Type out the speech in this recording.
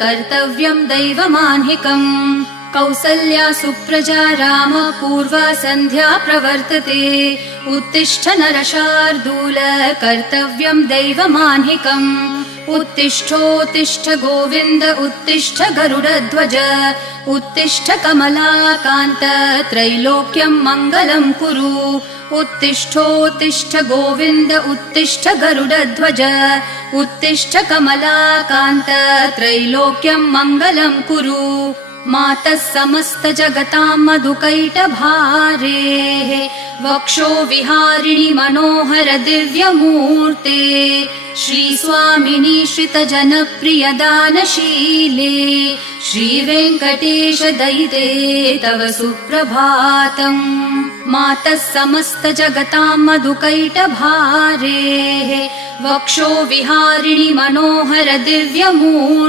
कर्तव्यं दैवमान्हिकम् कौसल्या सुप्रजा राम पूर्वा सन्ध्या प्रवर्तते उत्तिष्ठ नरशार्दूल कर्तव्यं दैवमान्हिकम् उत्तिष्ठोत्तिष्ठ गोविन्द उत्तिष्ठ गरुडध्वज उत्तिष्ठ कमलाकान्त त्रैलोक्यं मङ्गलं कुरु उत्तिष्ठोत्तिष्ठ गोविन्द उत्तिष्ठ गरुडध्वज उत्तिष्ठ कमलाकान्त त्रैलोक्यं मङ्गलं कुरु मातः समस्त जगतां मधुकैटभारेः वक्षो विहारिणि मनोहर दिव्यमूर्ते श्रीस्वामिनि श्रितजनप्रिय दानशीले श्रीवेङ्कटेश दयिते तव सुप्रभातम् मातः समस्त जगतां मधुकैटभारेः वक्षो विहारिणि मनोहर दिव्यमूर्ते